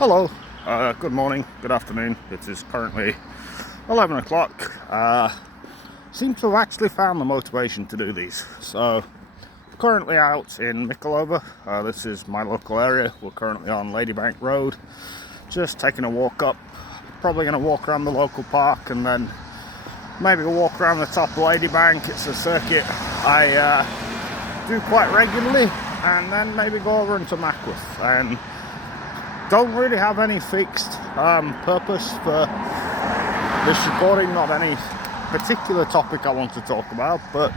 Hello, good morning, good afternoon. It is currently 11 o'clock. Seem to have actually found the motivation to do these. So, currently out in Mickleover. This is my local area. We're currently on Ladybank Road. Just taking a walk up. Probably going to walk around the local park and then maybe walk around the top of Ladybank. It's a circuit I do quite regularly. And then maybe go over into Mackworth. And don't really have any fixed purpose for this recording, not any particular topic I want to talk about, but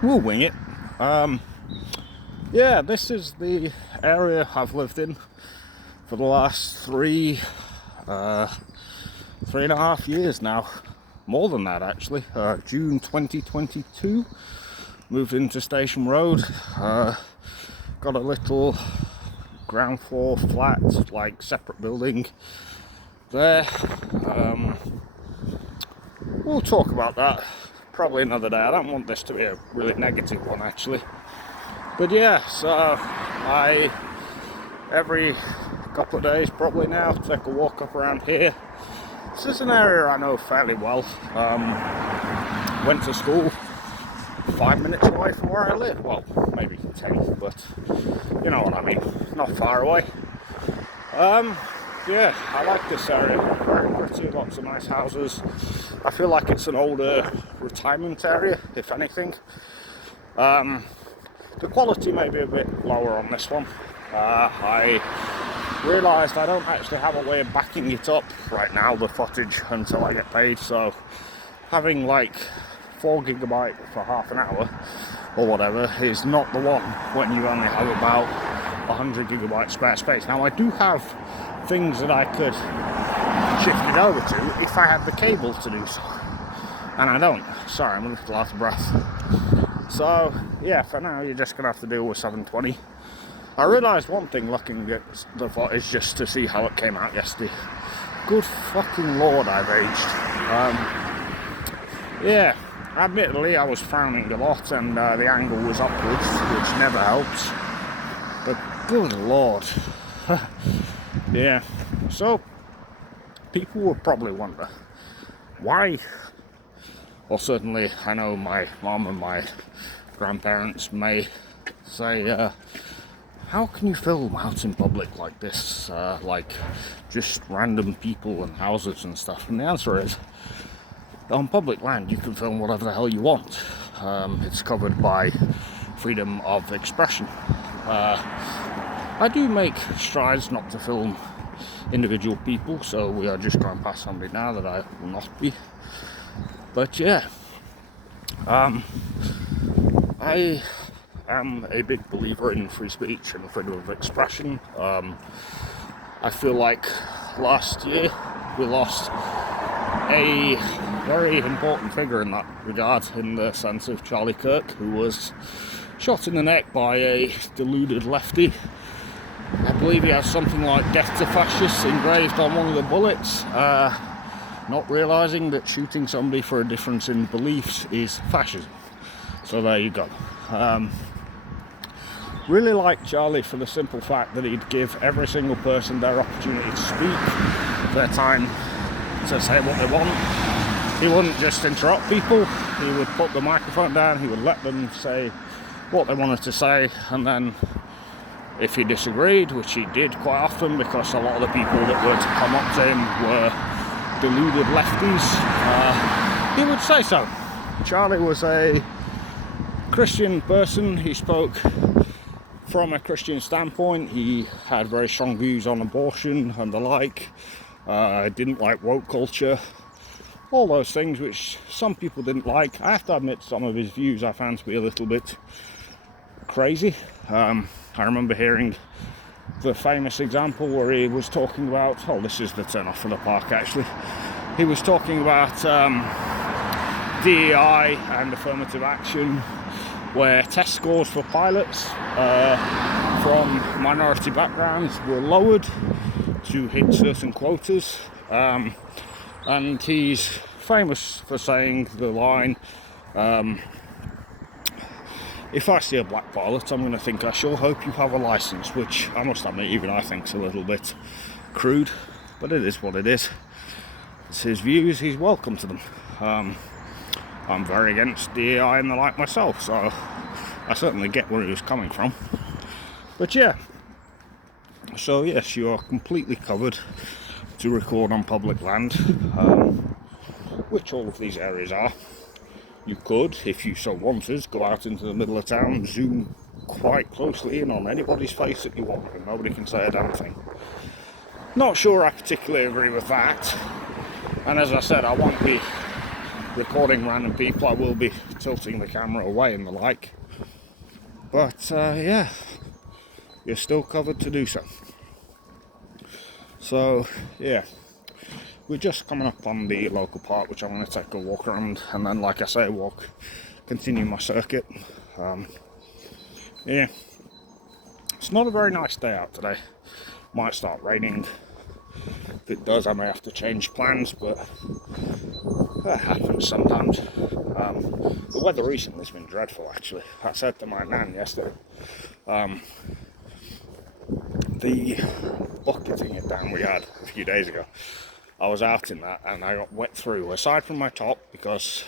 we'll wing it. Yeah, this is the area I've lived in for the last three and a half years now. More than that, actually. June 2022, moved into Station Road. Got a little ground floor flat, like separate building there. We'll talk about that probably another day. I don't want this to be a really negative one, actually. But yeah, so I every couple of days probably now take a walk up around here. This is an area I know fairly well. Went to school 5 minutes away from where I live. Well, maybe 10, but you know what I mean. Not far away. Yeah, I like this area. Very pretty, lots of nice houses. I feel like it's an older retirement area, if anything. The quality may be a bit lower on this one. I realised I don't actually have a way of backing it up right now, the footage, until I get paid, so having like 4 GB for half an hour or whatever is not the one when you only have about 100 GB spare space. Now, I do have things that I could shift it over to if I had the cable to do so, and I don't. Sorry, I'm a little out of breath. So yeah, for now you're just gonna have to deal with 720. I realised one thing looking at the footage just to see how it came out yesterday. Good fucking lord, I've aged. Yeah, admittedly I was frowning a lot and the angle was upwards, which never helps. But good lord. Yeah, so people would probably wonder why, or certainly I know my mom and my grandparents may say, how can you film out in public like this, like just random people and houses and stuff? And the answer is, on public land you can film whatever the hell you want. It's covered by freedom of expression. I do make strides not to film individual people, so we are just going past somebody now that I will not be. But yeah, I am a big believer in free speech and freedom of expression. I feel like last year we lost a very important figure in that regard, in the sense of Charlie Kirk, who was shot in the neck by a deluded lefty. I believe he has something like "Death to Fascists" engraved on one of the bullets, not realising that shooting somebody for a difference in beliefs is fascism. So there you go. Really like Charlie for the simple fact that he'd give every single person their opportunity to speak, their time to say what they want. He wouldn't just interrupt people, he would put the microphone down, he would let them say what they wanted to say, and then if he disagreed, which he did quite often because a lot of the people that would come up to him were deluded lefties, he would say so. Charlie was a Christian person. He spoke from a Christian standpoint. He had very strong views on abortion and the like. Didn't like woke culture, all those things which some people didn't like. I have to admit, some of his views I found to be a little bit crazy. I remember hearing the famous example where he was talking about, this is the turn off for the park actually, he was talking about DEI and affirmative action, where test scores for pilots from minority backgrounds were lowered to hit certain quotas, and he's famous for saying the line, if I see a black pilot, I'm going to think, I sure hope you have a license, which I must admit, even I think's a little bit crude, but it is what it is. It's his views, he's welcome to them. I'm very against DEI and the like myself, so I certainly get where he was coming from. But yeah, so yes, you are completely covered to record on public land, which all of these areas are. You could, if you so wanted, go out into the middle of town, zoom quite closely in on anybody's face that you want, and nobody can say a damn thing. Not sure I particularly agree with that. And as I said, I won't be recording random people, I will be tilting the camera away and the like. But yeah, you're still covered to do so. So yeah, we're just coming up on the local park, which I'm going to take a walk around, and then, like I say, continue my circuit. Yeah, it's not a very nice day out today. Might start raining. If it does, I may have to change plans, but that happens sometimes. The weather recently has been dreadful, actually. I said to my nan yesterday, the bucketing it down we had a few days ago, I was out in that and I got wet through, aside from my top, because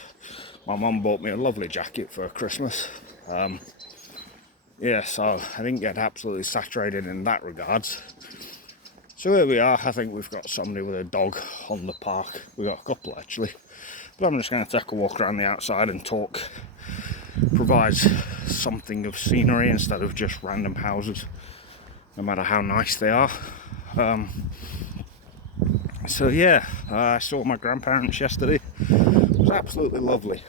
my mum bought me a lovely jacket for Christmas. Yeah, so I didn't get absolutely saturated in that regards. So here we are. I think we've got somebody with a dog on the park. We've got a couple actually. But I'm just going to take a walk around the outside and talk. Provides something of scenery instead of just random houses, no matter how nice they are. So yeah, I saw my grandparents yesterday. It was absolutely lovely.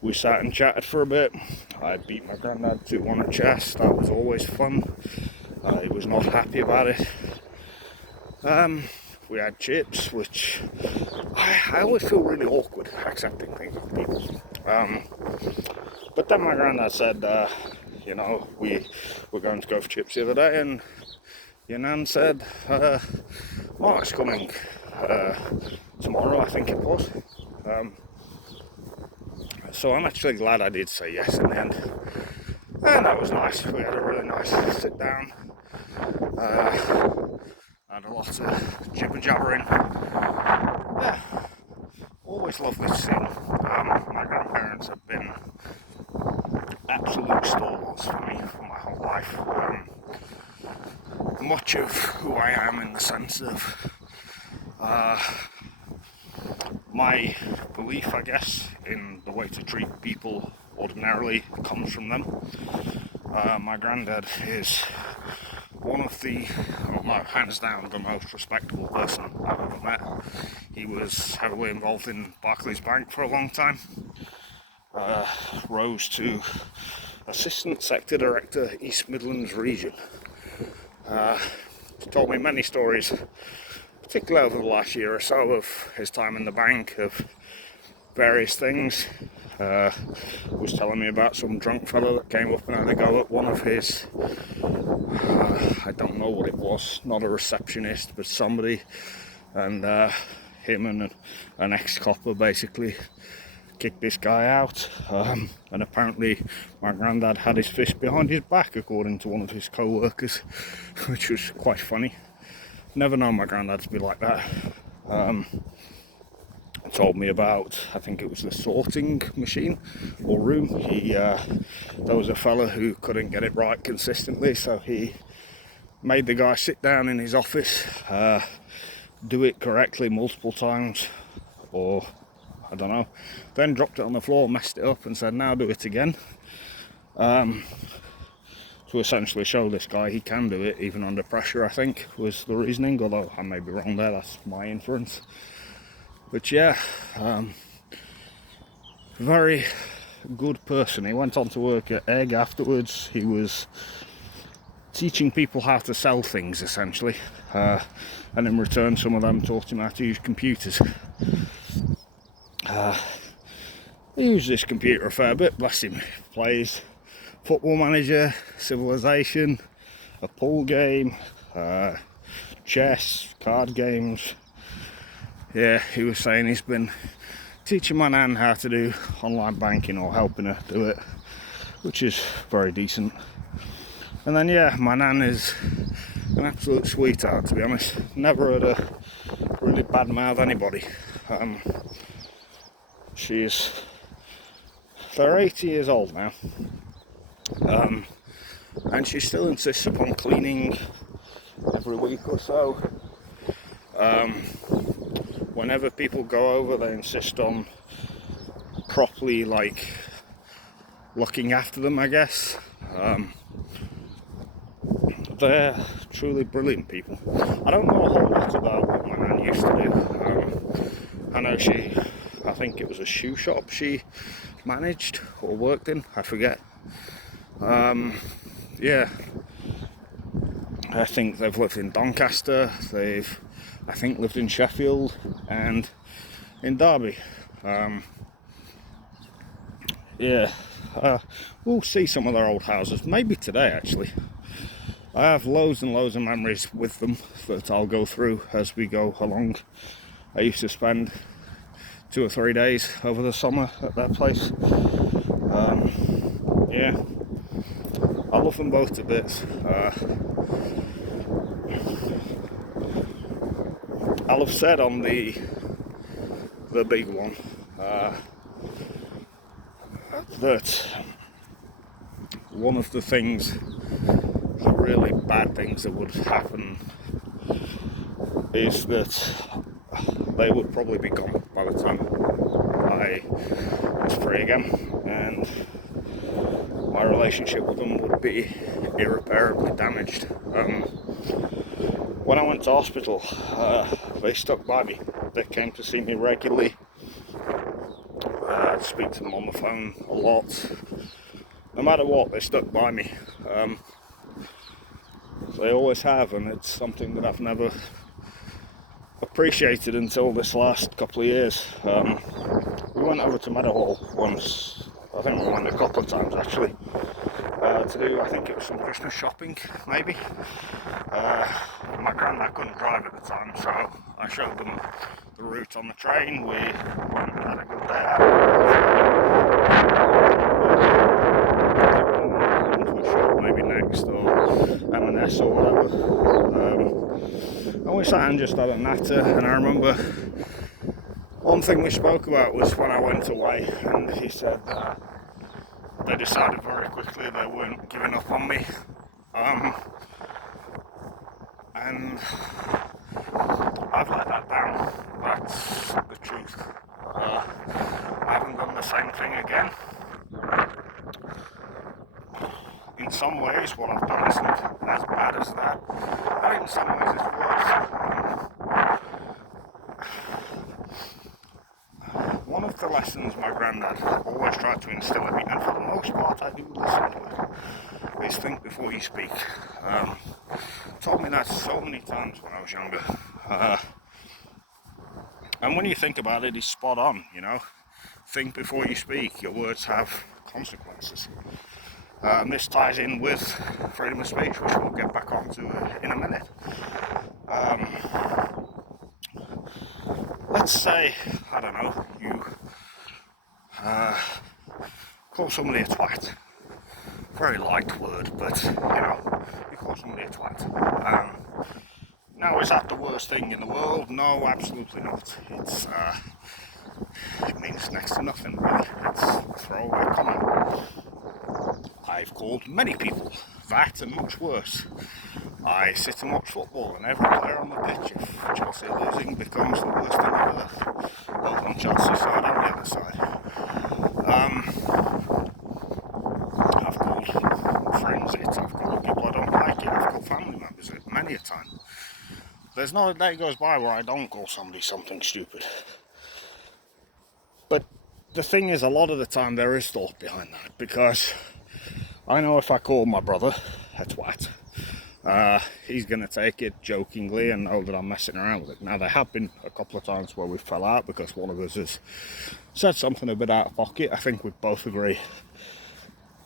We sat and chatted for a bit. I beat my granddad 2-1 at chess. That was always fun. He was not happy about it. We had chips, which I always feel really awkward accepting things off people. But then my granddad said, you know, we were going to go for chips the other day, and your nan said, Mark's coming tomorrow, I think it was. So I'm actually glad I did say yes in the end. And that was nice. We had a really nice sit down. Had a lot of jibber jabbering. Yeah, always lovely to see them. My grandparents have been absolute stalwarts for me for my whole life. Much of who I am, in the sense of my belief, I guess, in the way to treat people ordinarily comes from them. My granddad is one of the, well, hands down, the most respectable person I've ever met. He was heavily involved in Barclays Bank for a long time. Rose to Assistant Sector Director, East Midlands Region. He told me many stories, particularly over the last year or so, of his time in the bank, of various things. Was telling me about some drunk fellow that came up and had a go at one of his, I don't know what it was, not a receptionist, but somebody, and him and an ex-copper basically kicked this guy out, and apparently my granddad had his fist behind his back, according to one of his co-workers, which was quite funny. Never known my granddad to be like that. Told me about, I think it was the sorting machine or room. There was a fella who couldn't get it right consistently, so he made the guy sit down in his office, do it correctly multiple times, or I don't know, then dropped it on the floor, messed it up, and said, now do it again. To essentially show this guy he can do it even under pressure, I think was the reasoning, although I may be wrong there, that's my inference. But yeah, very good person. He went on to work at Egg afterwards. He was teaching people how to sell things, essentially, and in return some of them taught him how to use computers. He used this computer a fair bit, bless him. He plays Football Manager, Civilization, a pool game, chess, card games. Yeah, he was saying he's been teaching my nan how to do online banking, or helping her do it. which is very decent. And then yeah, my nan is an absolute sweetheart, to be honest. Never had a really bad mouth anybody. They're 80 years old now, and she still insists upon cleaning every week or so. Whenever people go over, they insist on properly looking after them, I guess. They're truly brilliant people. I don't know a whole lot about what my nan used to do. I know I think it was a shoe shop she managed or worked in, I forget. Yeah, I think they've lived in Doncaster, I think lived in Sheffield and in Derby. Yeah, we'll see some of their old houses, maybe today actually. I have loads and loads of memories with them that I'll go through as we go along. I used to spend 2 or 3 days over the summer at their place. Yeah, I love them both to bits. I'll have said on the big one that one of the really bad things that would happen is that they would probably be gone by the time I was free again, and my relationship with them would be irreparably damaged. When I went to hospital, they stuck by me. They came to see me regularly. I'd speak to them on the phone a lot. No matter what, they stuck by me. They always have, and it's something that I've never appreciated until this last couple of years. We went over to Meadowhall once. I think we went a couple of times actually, to do, I think it was some Christmas shopping, maybe. My granddad couldn't drive at the time, so I showed them the route on the train. We went and had a good day out. Into a shop maybe next, or M&S or whatever. And we sat and just had a natter, and I remember one thing we spoke about was when I went away, and he said they decided very quickly they weren't giving up on me. And I've let that down. That's the truth. I haven't done the same thing again. In some ways, what I've done isn't as bad as that, but in some ways it's worse. One of the lessons my granddad always tried to instill in me, and for the most part I do listen to it, is think before you speak. Told me that so many times when I was younger. And when you think about it, he's spot on, you know. Think before you speak. Your words have consequences. This ties in with freedom of speech, which we'll get back onto in a minute. Let's say, I don't know, you call somebody a twat. Very light word, but, you know, you call somebody a twat. Now, is that the worst thing in the world? No, absolutely not. It means next to nothing, really. It's a throwaway comment. I've called many people that and much worse. I sit and watch football, and every player on the pitch, if Chelsea are losing, becomes the worst thing on earth, both on Chelsea's side and the other side. I've called friends it, I've called people I don't like it, I've called family members it many a time. There's not a day goes by where I don't call somebody something stupid. But the thing is, a lot of the time there is thought behind that, because I know if I call my brother a twat, he's going to take it jokingly and know that I'm messing around with it. Now, there have been a couple of times where we fell out because one of us has said something a bit out of pocket. I think we both agree.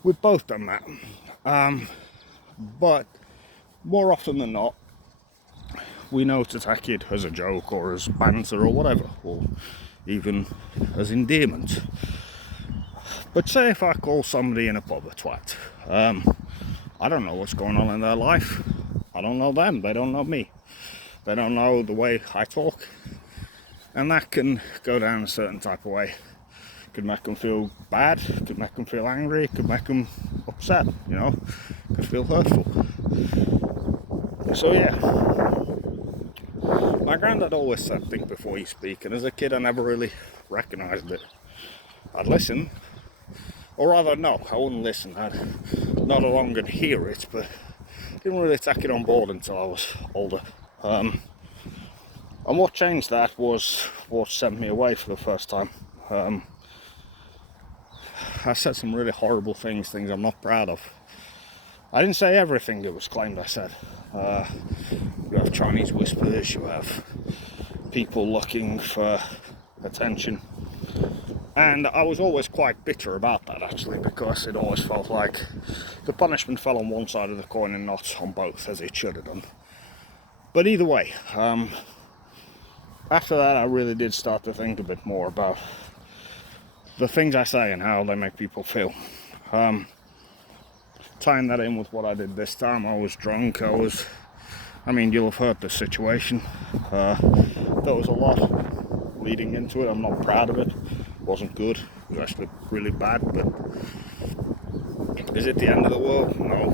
We've both done that. But more often than not, we know to take it as a joke or as banter or whatever, or even as endearment. But say if I call somebody in a pub a twat, I don't know what's going on in their life. I don't know them, they don't know me. They don't know the way I talk. And that can go down a certain type of way. Could make them feel bad, could make them feel angry, could make them upset, you know, could feel hurtful. So yeah, my granddad always said think before you speak, and as a kid I never really recognised it. I'd listen, or rather no, I wouldn't listen, I'd nod along and hear it, but didn't really take it on board until I was older. And what changed that was what sent me away for the first time. I said some really horrible things I'm not proud of. I didn't say everything that was claimed I said. You have Chinese whispers, you have people looking for attention. And I was always quite bitter about that, actually, because it always felt like the punishment fell on one side of the coin and not on both, as it should have done. But either way, after that I really did start to think a bit more about the things I say and how they make people feel. Tying that in with what I did this time, I was drunk, I mean, you'll have heard the situation. There was a lot leading into it. I'm not proud of it. It wasn't good. It was actually really bad, but is it the end of the world? No.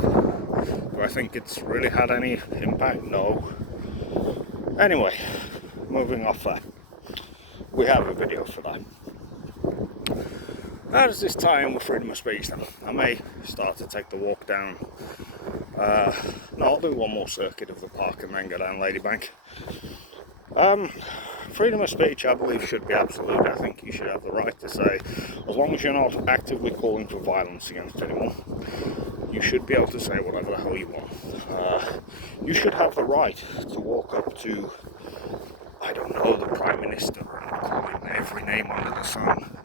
Do I think it's really had any impact? No. Anyway, moving off that. We have a video for that. How does this tie in with freedom of speech then? I may start to take the walk down. No, I'll do one more circuit of the park and then go down Ladybank. Freedom of speech, I believe, should be absolute. I think you should have the right to say, as long as you're not actively calling for violence against anyone, you should be able to say whatever the hell you want. You should have the right to walk up to, I don't know, the Prime Minister and call him every name under the sun.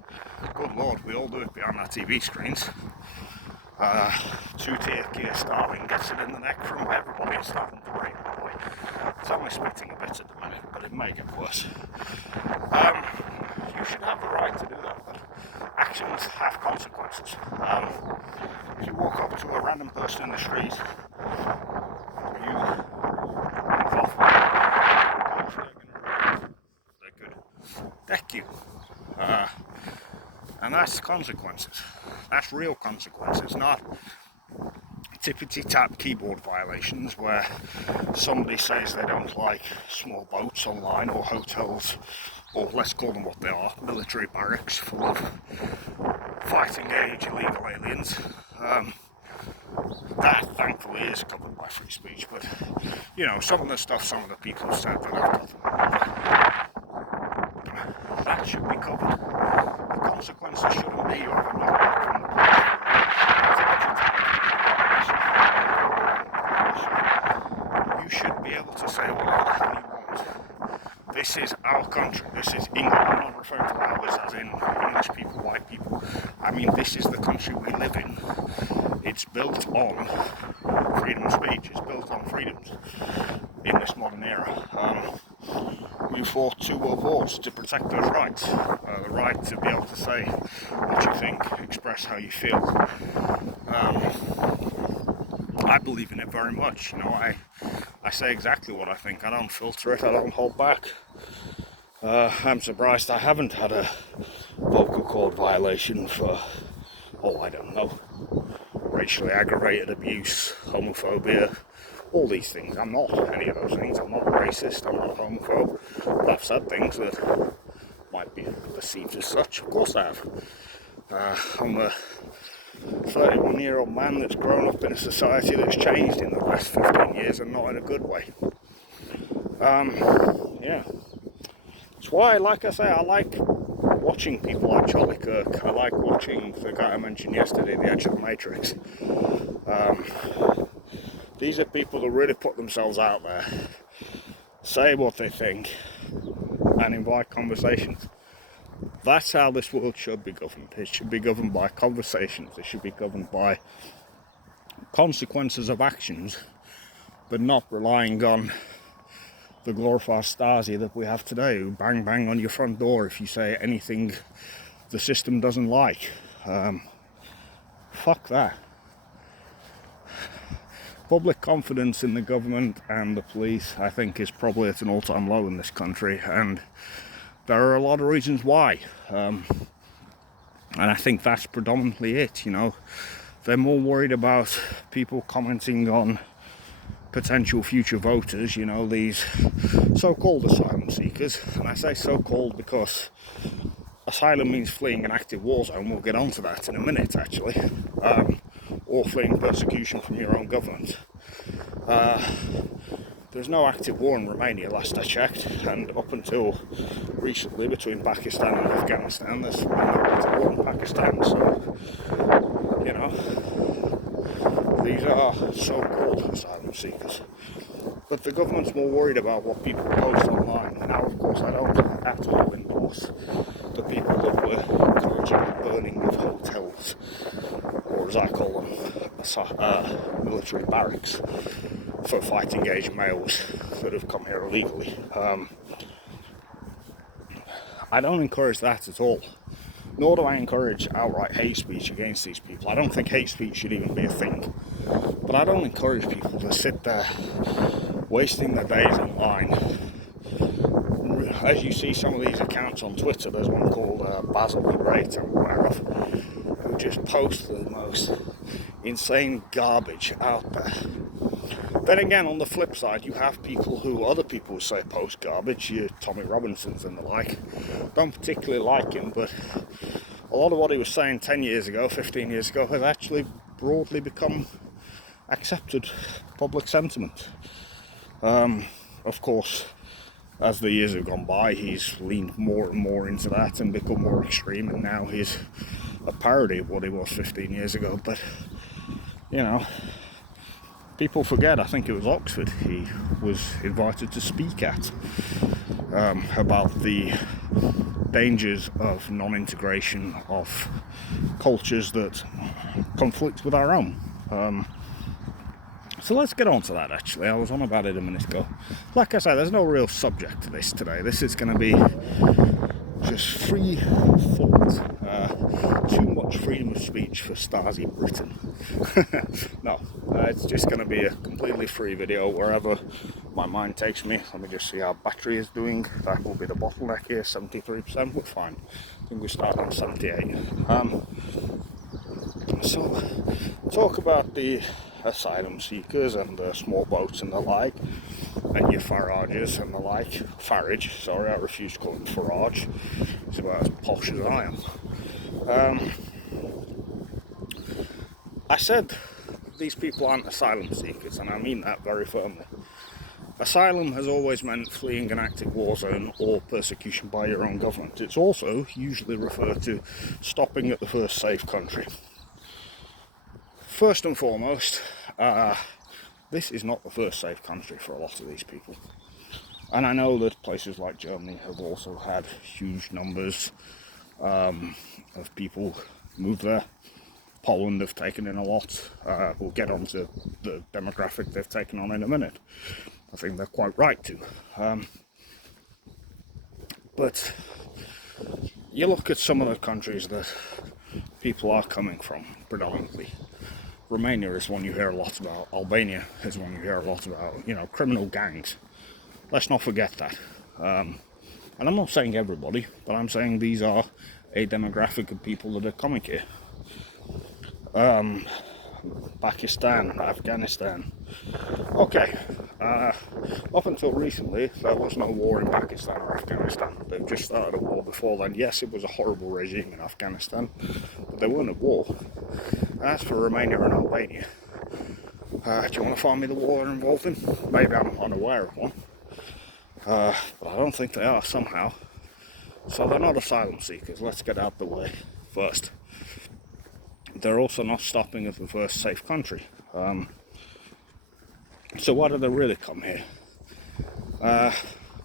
Good Lord, we all do it behind our TV screens. Two-tier Keir Starling gets it in the neck from everybody. It's starting to rain, by the way. It's only spitting a bit at the minute, but it may get worse. You should have the right to do that, but actions have consequences. If you walk up to a random person in the street, you they could deck you. And that's consequences. That's real consequences, not tippity-tap keyboard violations where somebody says they don't like small boats online or hotels, or let's call them what they are, military barracks full of fighting age illegal aliens. That thankfully is covered by free speech, but you know, some of the stuff some of the people said that I've got that should be covered. The consequences shouldn't be you have a knockback from the police. You should be able to say whatever the hell you want. This is our country, this is England. I'm not referring to ours as in English people, white people. I mean, this is the country we live in. It's built on freedom of speech, it's built on freedoms in this modern era. We fought 2 world wars to protect those rights. The right to be able to say what you think, express how you feel. I believe in it very much. You know, I say exactly what I think. I don't filter it, I don't hold back. I'm surprised I haven't had a vocal cord violation for, I don't know, racially aggravated abuse, homophobia, all these things. I'm not any of those things. I'm not racist, I'm not a homophobe. But I've said things that might be perceived as such. Of course I have. I'm a 31-year-old man that's grown up in a society that's changed in the last 15 years and not in a good way. Yeah. That's why, like I say, I like watching people like Charlie Kirk. I like watching the guy I mentioned yesterday, The Edge of the Matrix. These are people that really put themselves out there, say what they think, and invite conversations. That's how this world should be governed. It should be governed by conversations. It should be governed by consequences of actions, but not relying on the glorified Stasi that we have today, who bang bang on your front door if you say anything the system doesn't like. Fuck that. Public confidence in the government and the police, I think, is probably at an all-time low in this country, and there are a lot of reasons why. And I think that's predominantly it, you know. They're more worried about people commenting on potential future voters, you know, these so-called asylum seekers. And I say so-called because asylum means fleeing an active war zone. We'll get onto that in a minute, actually. Or fleeing persecution from your own government. There's no active war in Romania, last I checked, and up until recently, between Pakistan and Afghanistan, there's been no active war in Pakistan, so, you know, these are so-called asylum seekers. But the government's more worried about what people post online. Now, of course, I don't at all endorse the people that were encouraging the burning of hotels, or as I call them, military barracks, for fighting age males that have come here illegally. I don't encourage that at all. Nor do I encourage outright hate speech against these people. I don't think hate speech should even be a thing. But I don't encourage people to sit there wasting their days online. As you see some of these accounts on Twitter, there's one called Basil the Great, I'm aware of, who just posts the most insane garbage out there. Then again, on the flip side, you have people who other people say post garbage, your Tommy Robinsons and the like. Don't particularly like him, but a lot of what he was saying 10 years ago, 15 years ago, has actually broadly become accepted public sentiment. Of course, as the years have gone by, he's leaned more and more into that and become more extreme, and now he's a parody of what he was 15 years ago. But, you know, people forget, I think it was Oxford he was invited to speak at, about the dangers of non-integration of cultures that conflict with our own. So let's get on to that, actually. I was on about it a minute ago. Like I said, there's no real subject to this today. This is going to be just free thought. Too much freedom of speech for Stasi Britain. No, it's just going to be a completely free video wherever my mind takes me. Let me just see how battery is doing. That will be the bottleneck here, 73%. We're fine. I think we start on 78. So, talk about the asylum seekers and the small boats and the like, and your Farages and the like. Farage, sorry, I refuse to call him Farage. He's about as posh as I am. I said these people aren't asylum seekers, and I mean that very firmly. Asylum has always meant fleeing an active war zone or persecution by your own government. It's also usually referred to stopping at the first safe country. First and foremost, this is not the first safe country for a lot of these people. And I know that places like Germany have also had huge numbers of people move there. Poland have taken in a lot. We'll get on to the demographic they've taken on in a minute. I think they're quite right to. But you look at some of the countries that people are coming from, predominantly. Romania is one you hear a lot about. Albania is one you hear a lot about. You know, criminal gangs. Let's not forget that. And I'm not saying everybody, but I'm saying these are a demographic of people that are coming here. Pakistan, Afghanistan. Okay, up until recently, there was no war in Pakistan or Afghanistan. They've just started a war before then. Yes, it was a horrible regime in Afghanistan, but they weren't at war. As for Romania and Albania, do you want to find me the war they're involved in? Maybe I'm unaware of one, but I don't think they are somehow. So they're not asylum seekers. Let's get out the way first. They're also not stopping at the first safe country. So why do they really come here?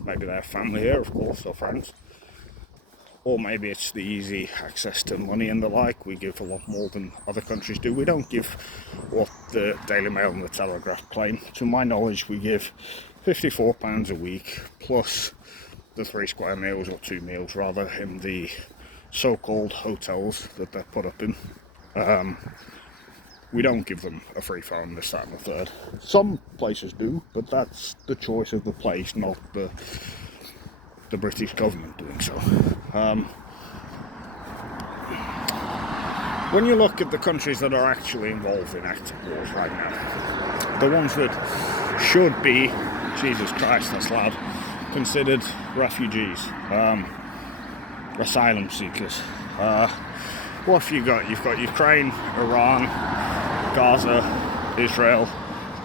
Maybe they have family here, of course, or friends. Or maybe it's the easy access to money and the like. We give a lot more than other countries do. We don't give what the Daily Mail and the Telegraph claim. To my knowledge, we give £54 a week, plus the 3 square meals, or 2 meals rather, in the so-called hotels that they're put up in. We don't give them a free phone, this, that and the third. Some places do, but that's the choice of the place, not the British government doing so. When you look at the countries that are actually involved in active wars right now, the ones that should be, Jesus Christ, that's loud, considered refugees, asylum seekers. What have you got? You've got Ukraine, Iran, Gaza, Israel,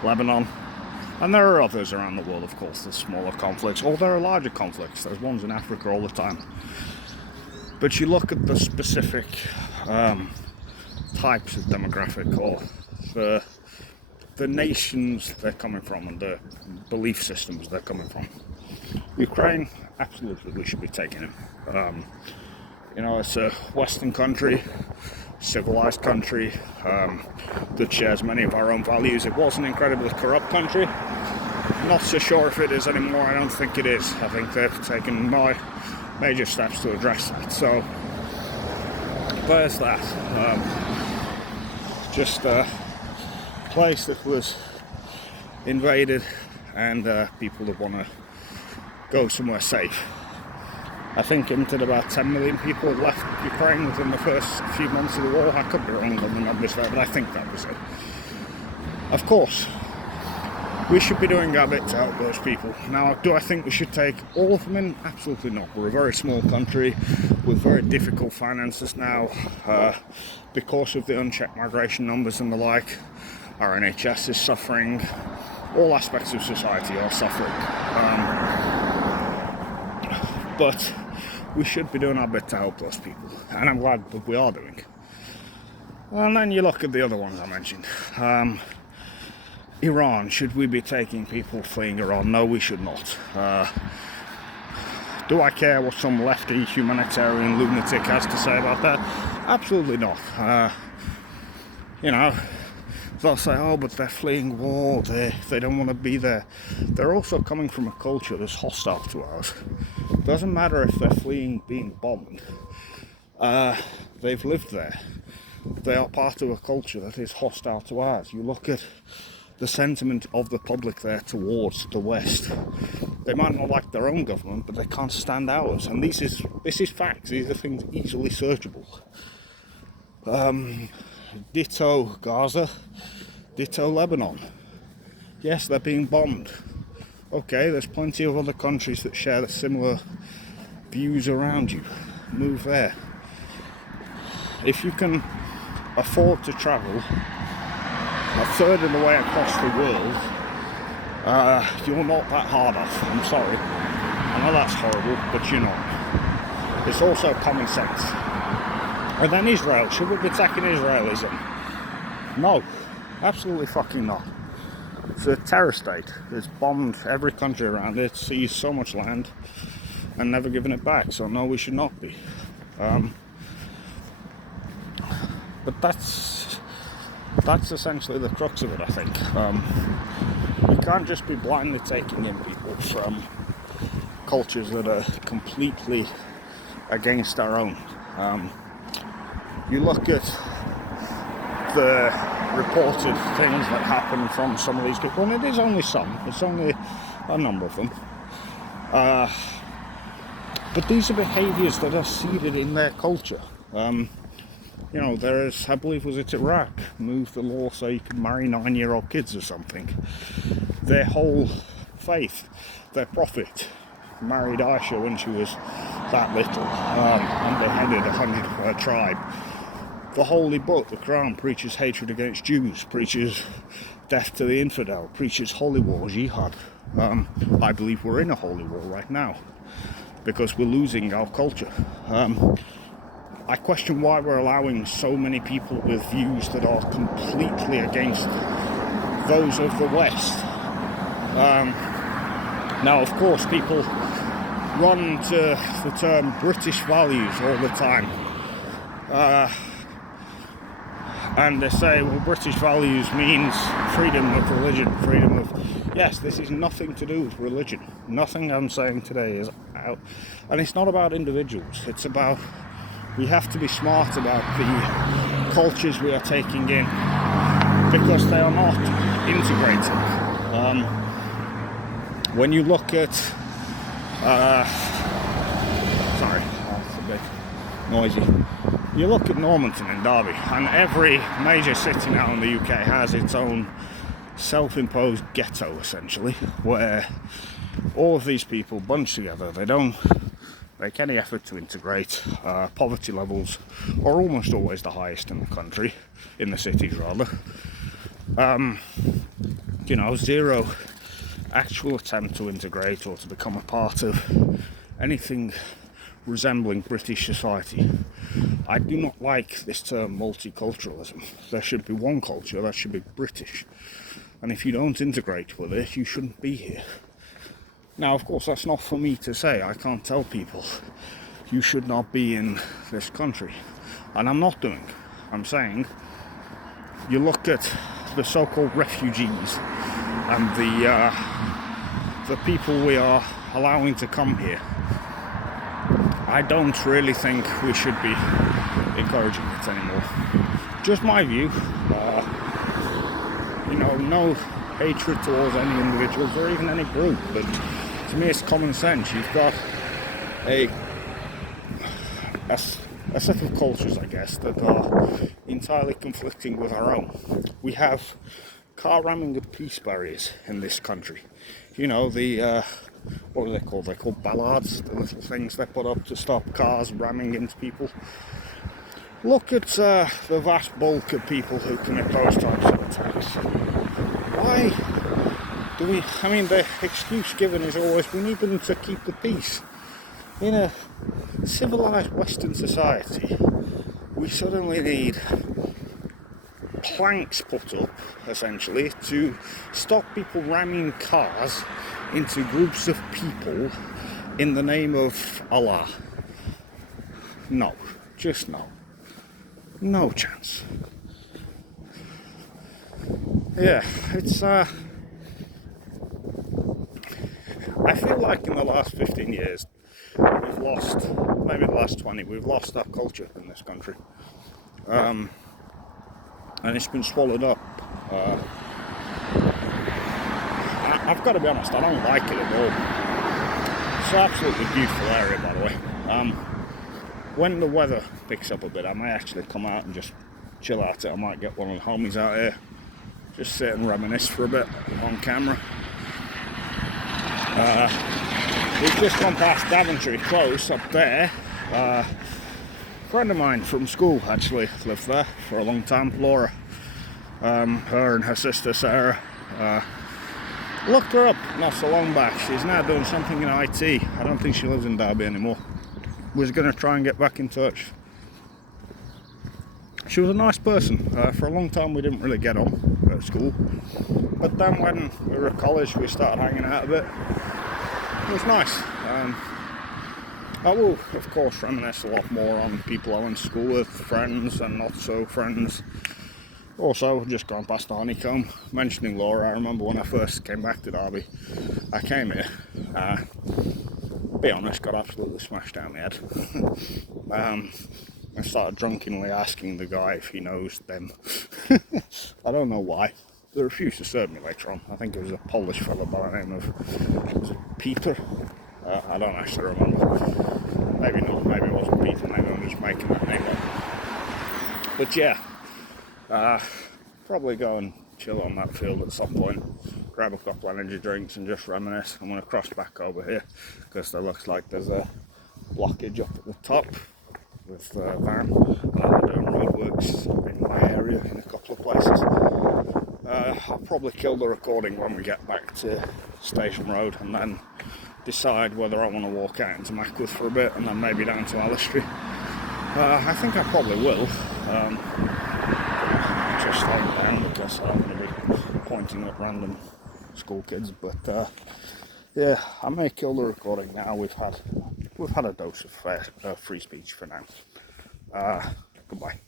Lebanon, and there are others around the world, of course. There's smaller conflicts, or there are larger conflicts. There's ones in Africa all the time. But you look at the specific types of demographic, or the nations they're coming from and the belief systems they're coming from. Ukraine, absolutely, we should be taking it. It's a Western country, civilized country that shares many of our own values. It was an incredibly corrupt country. Not so sure if it is anymore. I don't think it is. I think they've taken major steps to address that. So there's that. Just a place that was invaded, and people that want to go somewhere safe. I think hinted about 10 million people had left Ukraine within the first few months of the war. I could be wrong on the numbers there, but I think that was it. Of course, we should be doing our bit to help those people. Now, do I think we should take all of them in? Absolutely not. We're a very small country with very difficult finances now because of the unchecked migration numbers and the like. Our NHS is suffering. All aspects of society are suffering. But we should be doing our bit to help those people, and I'm glad that we are doing. And then you look at the other ones I mentioned. Iran, should we be taking people fleeing Iran? No, we should not. Do I care what some lefty humanitarian lunatic has to say about that? Absolutely not. They'll say, oh, but they're fleeing war, they don't want to be there. They're also coming from a culture that's hostile to ours. It doesn't matter if they're fleeing being bombed. They've lived there. They are part of a culture that is hostile to ours. You look at the sentiment of the public there towards the West. They might not like their own government, but they can't stand ours. And this is facts. These are things easily searchable. Ditto Gaza, ditto Lebanon. Yes, they're being bombed. Okay, there's plenty of other countries that share the similar views around you. Move there. If you can afford to travel a third of the way across the world, you're not that hard off. I'm sorry. I know that's horrible, but you're not. It's also common sense. And then Israel, should we be attacking Israelism? No, absolutely fucking not. It's a terror state. It's bombed every country around it, seized so much land, and never given it back. So no, we should not be. But that's essentially the crux of it, I think. We can't just be blindly taking in people from cultures that are completely against our own. You look at the reported things that happen from some of these people, and it is only some, it's only a number of them. But these are behaviours that are seeded in their culture. There's, I believe, was it Iraq, moved the law so you could marry 9-year-old kids or something. Their whole faith, their prophet, married Aisha when she was that little, and beheaded 100 of her tribe. The holy book, the Quran, preaches hatred against Jews, preaches death to the infidel, preaches holy war, jihad. I believe we're in a holy war right now because we're losing our culture. I question why we're allowing so many people with views that are completely against those of the West. Now, of course, people run to the term British values all the time. And they say, well, British values means freedom of religion, freedom of... Yes, this is nothing to do with religion. Nothing I'm saying today is out. And it's not about individuals. It's about We have to be smart about the cultures we are taking in, because they are not integrated. When you look at, sorry, that's a bit noisy. You look at Normanton in Derby, and every major city now in the UK has its own self-imposed ghetto, essentially, where all of these people bunch together. They don't make any effort to integrate. Poverty levels are almost always the highest in the country, in the cities rather. Zero actual attempt to integrate or to become a part of anything resembling British society. I do not like this term multiculturalism. There should be one culture, that should be British. And if you don't integrate with it, you shouldn't be here. Now, of course, that's not for me to say. I can't tell people you should not be in this country. And I'm not doing. I'm saying you look at the so-called refugees and the people we are allowing to come here. I don't really think we should be encouraging it anymore. Just my view. No hatred towards any individuals or even any group, but to me it's common sense. You've got a set of cultures, I guess, that are entirely conflicting with our own. We have car ramming and peace barriers in this country. What are they called? They're called ballards, the little things they put up to stop cars ramming into people. Look at the vast bulk of people who commit those types of attacks. Why do we? The excuse given is always we need them to keep the peace. In a civilized Western society, we suddenly need planks put up, essentially, to stop people ramming cars into groups of people in the name of Allah. No, just no. No chance. Yeah, it's I feel like in the last 15 years we've lost, maybe the last 20, we've lost our culture in this country. And it's been swallowed up. I've got to be honest, I don't like it at all. It's an absolutely beautiful area, by the way. When the weather picks up a bit, I may actually come out and just chill out it. I might get one of the homies out here, just sit and reminisce for a bit on camera. We've just gone past Daventry Close up there. A friend of mine from school actually lived there for a long time, Laura. Her and her sister Sarah. Looked her up not so long back. She's now doing something in IT. I don't think she lives in Derby anymore. Was going to try and get back in touch. She was a nice person. For a long time we didn't really get on at school. But then when we were at college we started hanging out a bit. It was nice. I will of course reminisce a lot more on people I went to school with, friends and not so friends. Also, just gone past the Honeycomb, mentioning Laura, I remember when I first came back to Derby, I came here, be honest, got absolutely smashed down the head. I started drunkenly asking the guy if he knows them. I don't know why. They refused to serve me later on. I think it was a Polish fellow by the name of, was it Peter? I don't actually remember. Maybe not, maybe it wasn't Peter, maybe I'm just making that name up. But yeah. Probably go and chill on that field at some point, grab a couple of energy drinks and just reminisce. I'm going to cross back over here because there looks like there's a blockage up at the top with the van. They're doing roadworks in my area in a couple of places. I'll probably kill the recording when we get back to Station Road and then decide whether I want to walk out into Mackworth for a bit and then maybe down to Allistry. I think I probably will. Just slowing down because I don't want to be pointing at random school kids, but yeah, I may kill the recording now. We've had a dose of free speech for now. Goodbye.